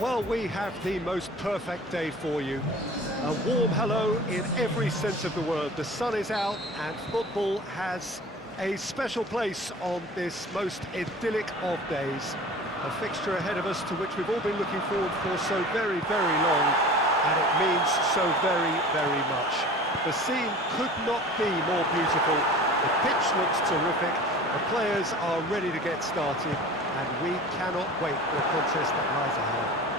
Well, we have the most perfect day for you. A warm hello in every sense of the word. The sun is out and football has a special place on this most idyllic of days. A fixture ahead of us to which we've all been looking forward for so very, very long, and it means so very, very much. The scene could not be more beautiful. The pitch looks terrific. The players are ready to get started, and we cannot wait for the contest that lies ahead.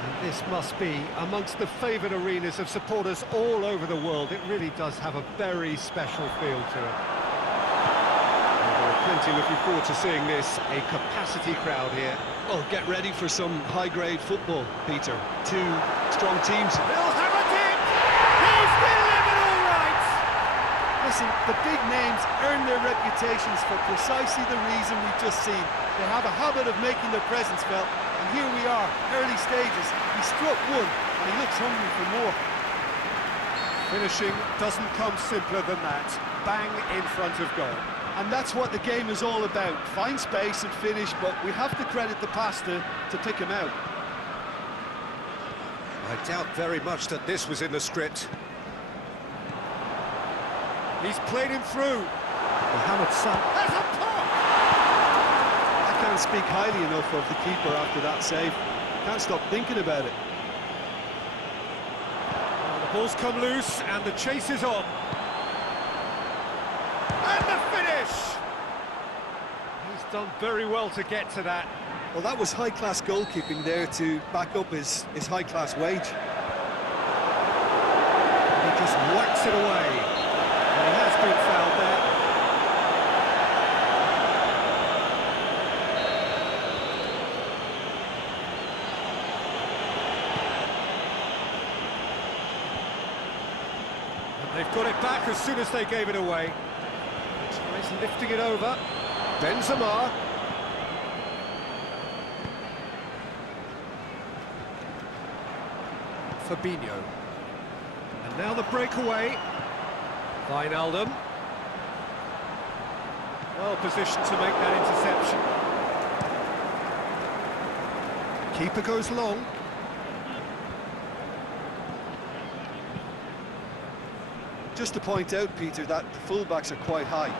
And this must be amongst the favoured arenas of supporters all over the world. It really does have a very special feel to it. And there are plenty looking forward to seeing this. A capacity crowd here. Well, get ready for some high-grade football, Peter. Two strong teams. They'll have a dip! He's delivered all right! Listen, the big names earn their reputations for precisely the reason we've just seen. They have a habit of making their presence felt, and here we are, early stages. He struck one, and he looks hungry for more. Finishing doesn't come simpler than that. Bang in front of goal. And that's what the game is all about. Find space and finish, but we have to credit the passer to pick him out. I doubt very much that this was in the script. He's played him through. Mohamed Salah. There's a pop! I can't speak highly enough of the keeper after that save. Can't stop thinking about it. And the ball's come loose, and the chase is on. And the finish! He's done very well to get to that. Well, that was high-class goalkeeping there to back up his high-class wage. He just whacks it away. And he has been fouled there. And they've got it back as soon as they gave it away. Tries lifting it over. Benzema. Fabinho. And now the breakaway. Wijnaldum. Well positioned to make that interception. Keeper goes long. Just to point out, Peter, that the fullbacks are quite high.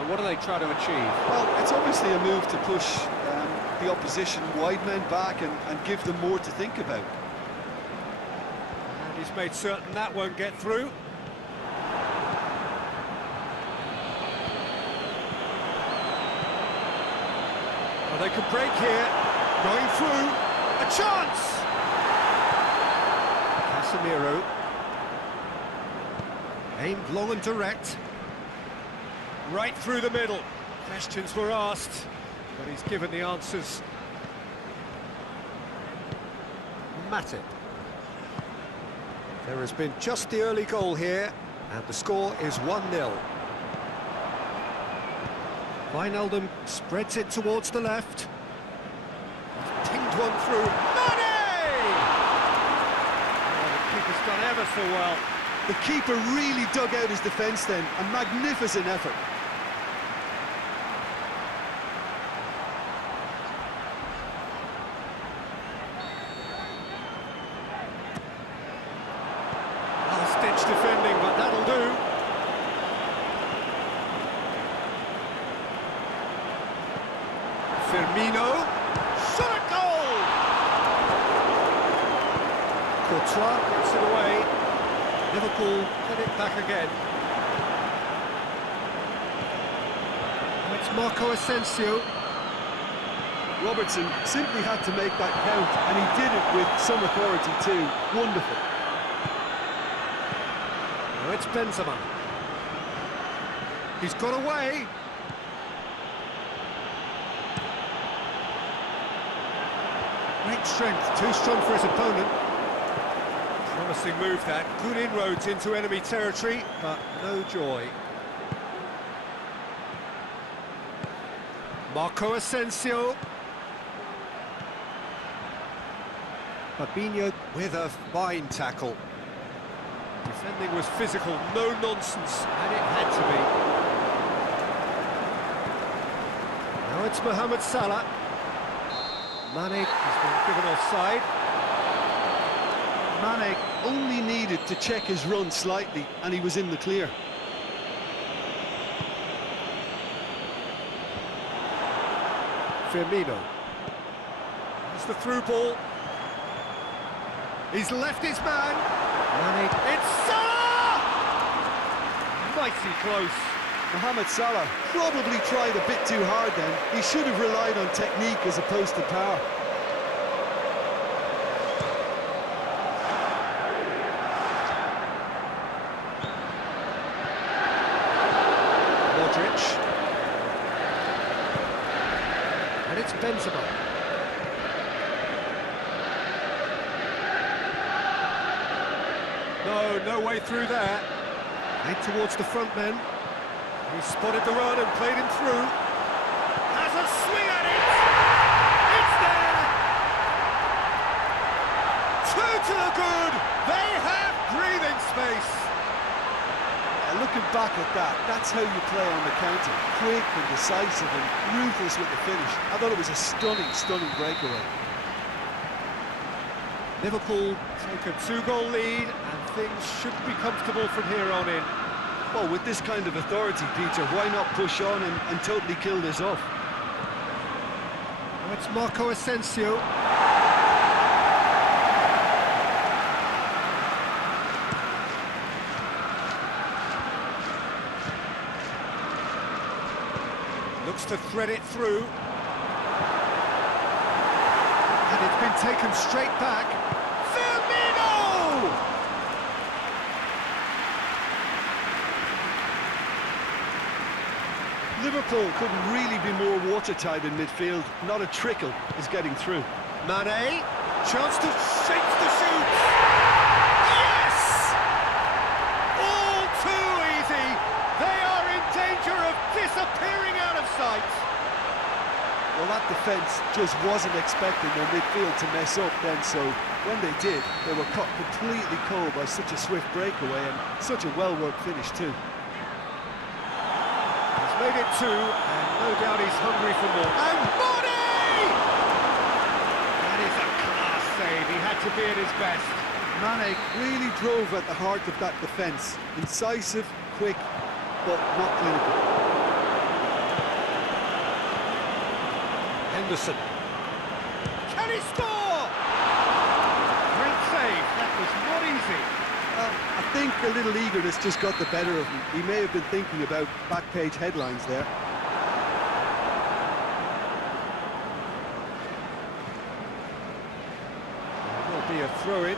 And what are they trying to achieve? Well, it's obviously a move to push the opposition wide men back and give them more to think about. And he's made certain that won't get through. Well, they could break here. Going through. A chance! Casemiro. Aimed long and direct. Right through the middle. Questions were asked, but he's given the answers. Matip. There has been just the early goal here, and the score is 1-0. Wijnaldum spreads it towards the left. He's pinged one through. Mane! Oh, the keeper's done ever so well. The keeper really dug out his defence then. A magnificent effort. Last-ditch defending, but that'll do. Firmino. Shot at goal! Courtois gets it away. Liverpool get it back again. It's Marco Asensio. Robertson simply had to make that count, and he did it with some authority too. Wonderful. Now it's Benzema. He's got away. Great strength, too strong for his opponent. Promising move that, good inroads into enemy territory, but no joy. Marco Asensio. Fabinho with a fine tackle. Defending was physical, no nonsense, and it had to be. Now it's Mohamed Salah. Mane has been given offside. Mane only needed to check his run slightly and he was in the clear. Firmino. It's the through ball. He's left his man. Mane. It's Salah! Mighty close. Mohamed Salah probably tried a bit too hard then. He should have relied on technique as opposed to power. Modric. And it's Benzema. No way through there. Made towards the front men. He spotted the run and played him through. Has a swing at it! It's there! Two to the good! They have breathing space! Looking back at that, that's how you play on the counter. Quick and decisive and ruthless with the finish. I thought it was a stunning breakaway. Liverpool take a 2-goal lead and things should be comfortable from here on in. Well, with this kind of authority, Peter, why not push on and totally kill this off? Now it's Marco Asensio. Looks to thread it through. And it's been taken straight back. Firmino! Liverpool couldn't really be more watertight in midfield. Not a trickle is getting through. Mane, chance to shake the shoot. Yes! All too easy. They are in danger of disappearing out of sight. Well, that defence just wasn't expecting their midfield to mess up then, so when they did, they were caught completely cold by such a swift breakaway and such a well-worked finish too. He's made it 2, and no doubt he's hungry for more. And Mane! That is a class save. He had to be at his best. Mane really drove at the heart of that defence. Incisive, quick, but not clinical. Henderson. Can he score? Great save. That was not easy. I think a little eagerness just got the better of him. He may have been thinking about back-page headlines there. There will be a throw-in.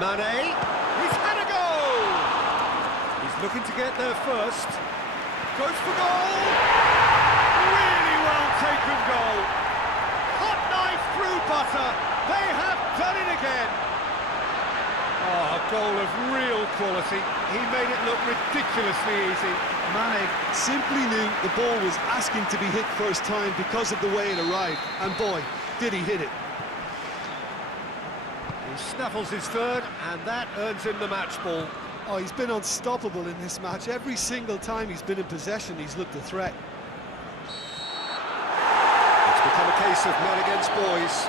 Mane. He's had a goal! He's looking to get there first. Goes for goal! Really well taken goal! Hot knife through butter! They have done it again! Oh, a goal of real quality. He made it look ridiculously easy. Mane simply knew the ball was asking to be hit first time because of the way it arrived. And boy, did he hit it. He snaffles his third, and that earns him the match ball. Oh, he's been unstoppable in this match. Every single time he's been in possession, he's looked a threat. It's become a case of men against boys.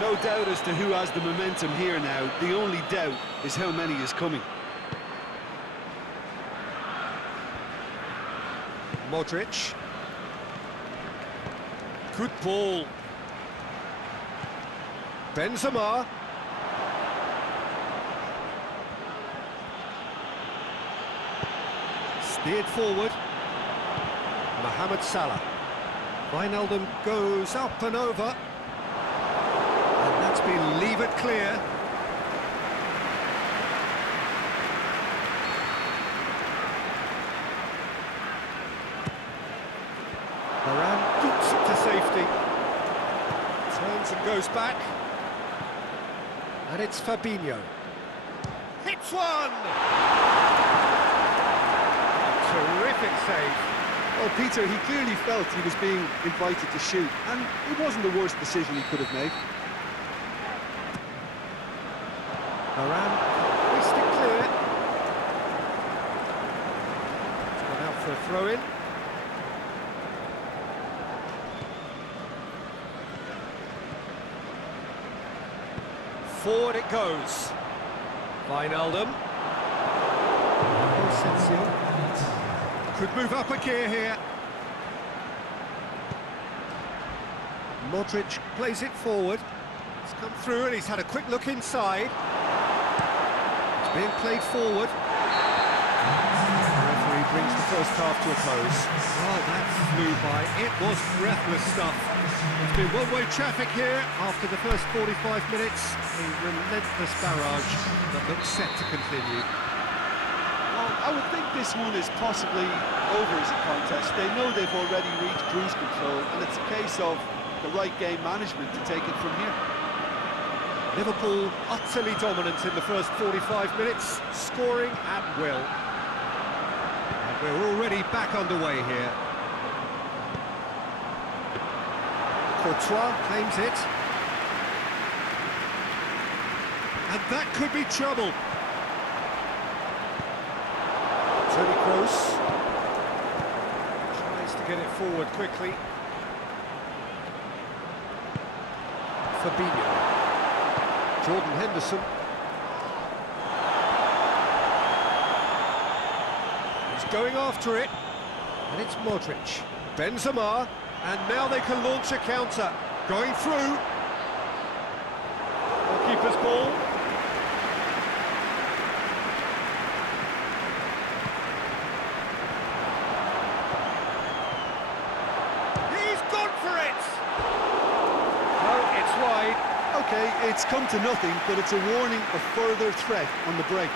No doubt as to who has the momentum here now. The only doubt is how many is coming. Modric. Good ball. Benzema. Steered forward. Mohamed Salah. Wijnaldum goes up and over. And that's been levered clear. Varane boots it to safety. Turns and goes back. And it's Fabinho. Hits one! Terrific save. Well, Peter, he clearly felt he was being invited to shoot, and it wasn't the worst decision he could have made. Varane hoist it clear. It's gone out for a throw-in. Forward it goes. Wijnaldum. Asensio. Could move up a gear here. Modric plays it forward. It's come through and he's had a quick look inside. It's being played forward. The referee brings the first half to a close. Oh, that flew by. It was breathless stuff. It's been one-way traffic here after the first 45 minutes. A relentless barrage that looks set to continue. Well, I would think this one is possibly over as a contest. They know they've already reached cruise control, and it's a case of the right game management to take it from here. Liverpool utterly dominant in the first 45 minutes, scoring at will. And we're already back underway here. Courtois claims it. And that could be trouble. Toni Kroos tries to get it forward quickly. Fabinho. Jordan Henderson. He's going after it. And it's Modric. Benzema. And now they can launch a counter. Going through. Goalkeeper's ball. He's gone for it! No, it's wide. Okay, it's come to nothing, but it's a warning of further threat on the break.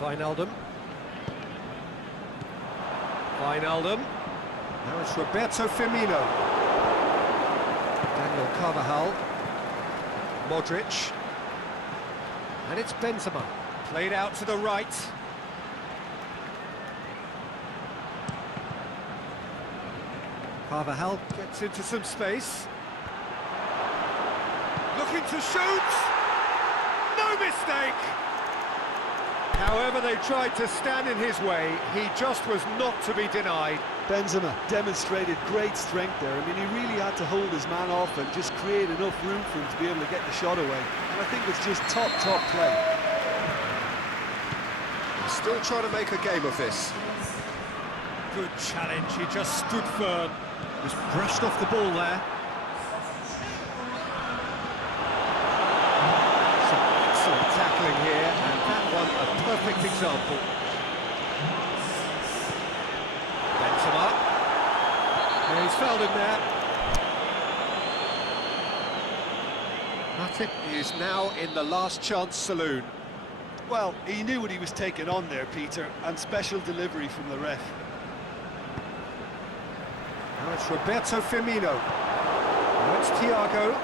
Wijnaldum. Wijnaldum. Now it's Roberto Firmino. Daniel Carvajal. Modric. And it's Benzema. Played out to the right. Carvajal gets into some space. Looking to shoot! No mistake! However, they tried to stand in his way, he just was not to be denied. Benzema demonstrated great strength there. I mean, he really had to hold his man off and just create enough room for him to be able to get the shot away. And I think it's just top play. Still trying to make a game of this. Good challenge, he just stood firm. Just brushed off the ball there. Some excellent tackling here, and that one a perfect example. Benzema. Yeah, he's fouled him there. Matip is now in the last chance saloon. Well, he knew what he was taking on there, Peter, and special delivery from the ref. Now it's Roberto Firmino. Now it's Thiago.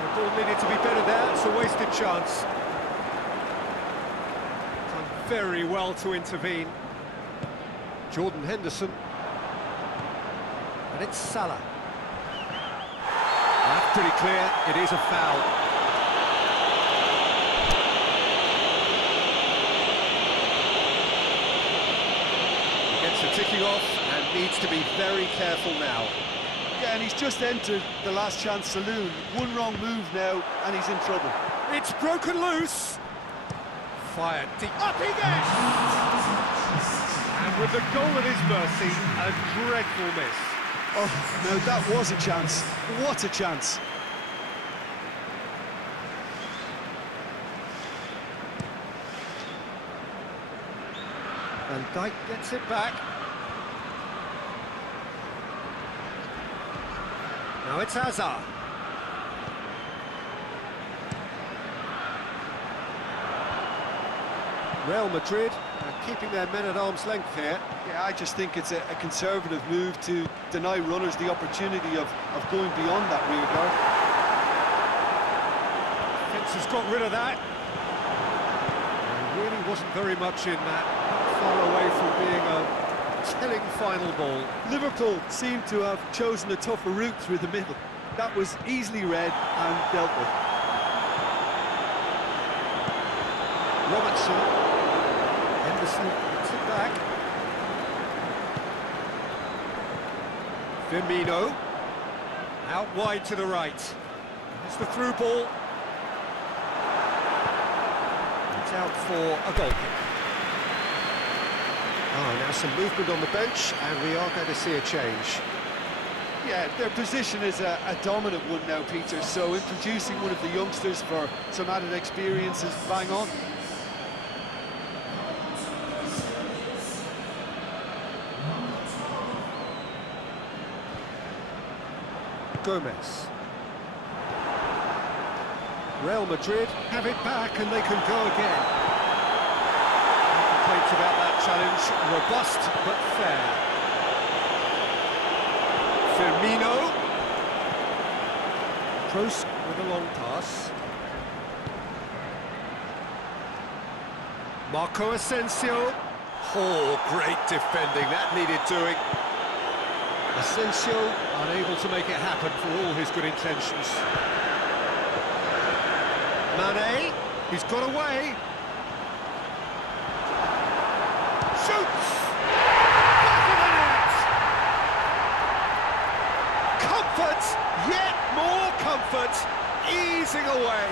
The ball needed to be better there, it's a wasted chance. Done very well to intervene. Jordan Henderson. And it's Salah. That's pretty clear, it is a foul. Ticking off and needs to be very careful now. Yeah, and he's just entered the last chance saloon. One wrong move now and he's in trouble. It's broken loose. Fired deep. Up he gets! And with the goal at his mercy, a dreadful miss. Oh, no, that was a chance. What a chance. Van Dijk gets it back. Now it's Hazard. Real Madrid are keeping their men at arm's length here. Yeah, I just think it's a conservative move to deny runners the opportunity of going beyond that rear guard. Fence has got rid of that. There really wasn't very much in that. Not far away from being a telling final ball. Liverpool seem to have chosen a tougher route through the middle. That was easily read and dealt with. Robertson. Henderson gets it back. Firmino. Out wide to the right. It's the through ball. It's out for a goal kick. Oh, now some movement on the bench, and we are going to see a change. Yeah, their position is a dominant one now, Peter, so introducing one of the youngsters for some added experience is bang on. Gomez. Real Madrid have it back and they can go again. No complaints about that challenge. Robust but fair. Firmino. Kroos with a long pass. Marco Asensio. Oh, great defending. That needed doing. Asensio unable to make it happen for all his good intentions. Mane, he's got away. Shoots! Back of the net! Comfort, yet more comfort, easing away.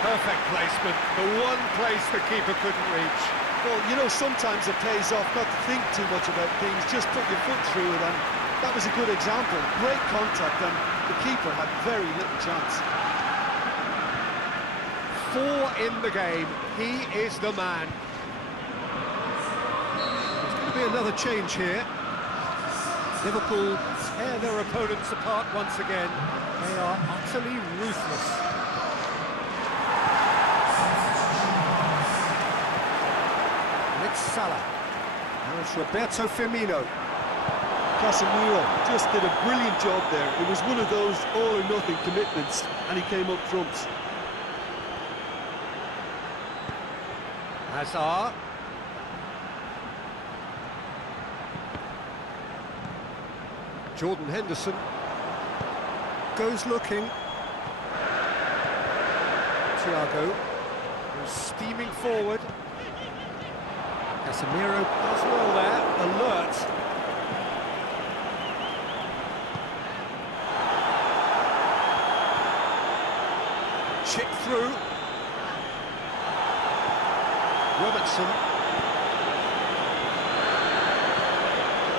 Perfect placement, the one place the keeper couldn't reach. Well, you know, sometimes it pays off not to think too much about things, just put your foot through it, and that was a good example. Great contact, and the keeper had very little chance. 4 in the game, he is the man. There's going to be another change here. Liverpool tear their opponents apart once again. They are utterly ruthless. Salah. Now it's Roberto Firmino. Casemiro just did a brilliant job there. It was one of those all-or-nothing commitments, and he came up trumps. Hazard. Jordan Henderson goes looking. Thiago goes steaming forward. Casemiro does well there, alert. Chip through. Robertson.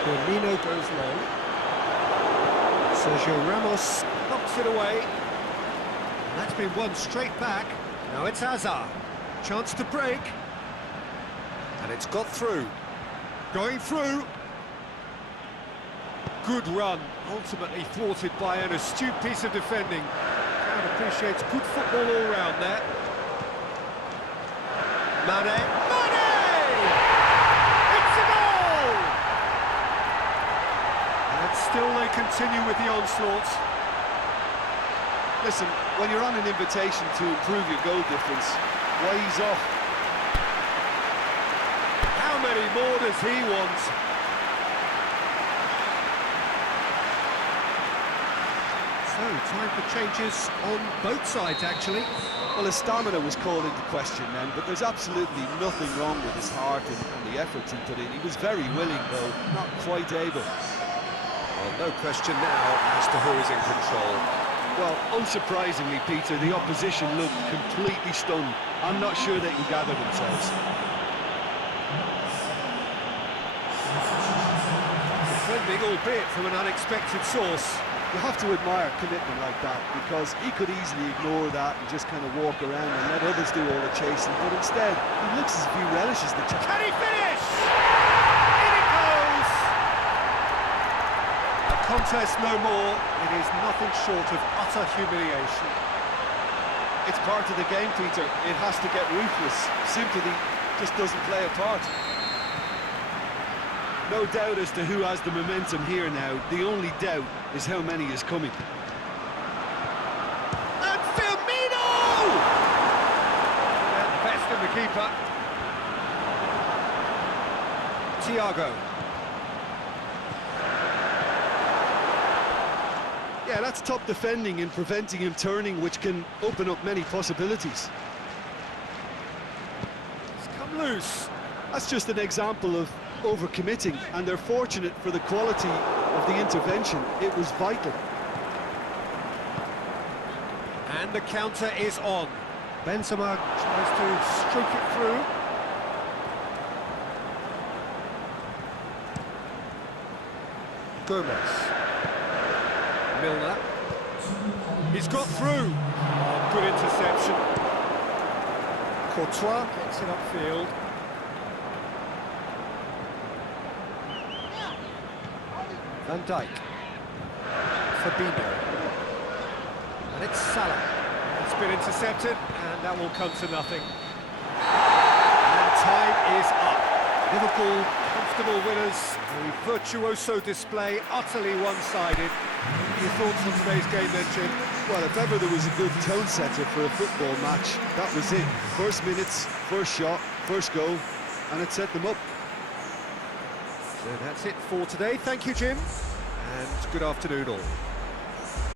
Firmino goes low. Sergio Ramos knocks it away. And that's been won straight back. Now it's Hazard. Chance to break. And it's got through. Going through. Good run. Ultimately thwarted by an astute piece of defending. Crowd appreciates good football all round there. Mane. Mane! It's a goal! And still they continue with the onslaught. Listen, when you're on an invitation to improve your goal difference, why he's off? How many more does he want? So, time for changes on both sides, actually. Well, his stamina was called into question then, but there's absolutely nothing wrong with his heart and the efforts he put in. He was very willing, though, not quite able. Well, no question now as to who is in control. Well, unsurprisingly, Peter, the opposition looked completely stunned. I'm not sure they can gather themselves. Defending, albeit from an unexpected source. You have to admire commitment like that, because he could easily ignore that and just kind of walk around and let others do all the chasing, but instead, he looks as if he relishes the challenge. Can he finish? In it goes! A contest no more. It is nothing short of utter humiliation. It's part of the game, Peter. It has to get ruthless. Sympathy just doesn't play a part. No doubt as to who has the momentum here now. The only doubt is how many is coming. And Firmino! Yeah, best in the keeper. Thiago. Yeah, that's top defending and preventing him turning, which can open up many possibilities. loose. That's just an example of overcommitting, and they're fortunate for the quality of the intervention. It was vital. And the counter is on. Benzema tries to stroke it through. Gomez. Milner. He's got through. Oh, good interception. Courtois gets it upfield. Van Dijk. Fabinho. And it's Salah. It's been intercepted, and that will come to nothing. And time is up. Liverpool, comfortable winners. A virtuoso display, utterly one-sided. Your thoughts on today's game then, Jim? Well, if ever there was a good tone setter for a football match, that was it. First minutes, first shot, first goal, and it set them up. So that's it for today. Thank you, Jim, and good afternoon all.